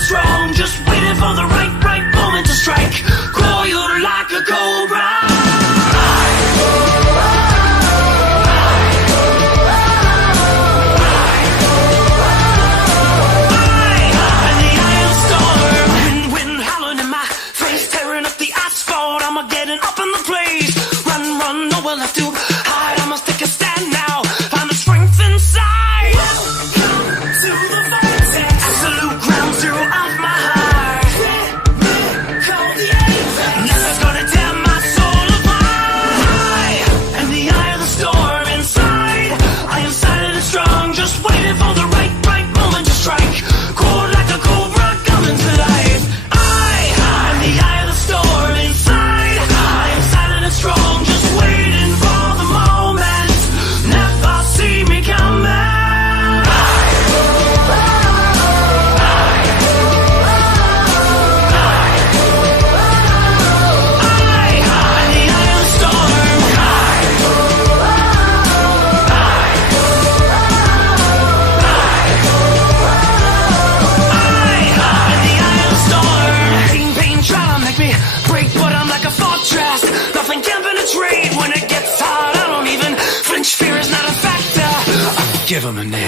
Strong, just waiting for the right moment to strike. Coiled like a cobra. In the eye of the storm, wind howling in my face, tearing up the asphalt. I'm getting up in the place. Run, nowhere left to hide. I must take a stand now. Find the strength inside. Welcome to the vortex. Absolute ground zero. Nothing can penetrate when it gets hot. I don't even flinch. Fear is not a factor. Give him a name.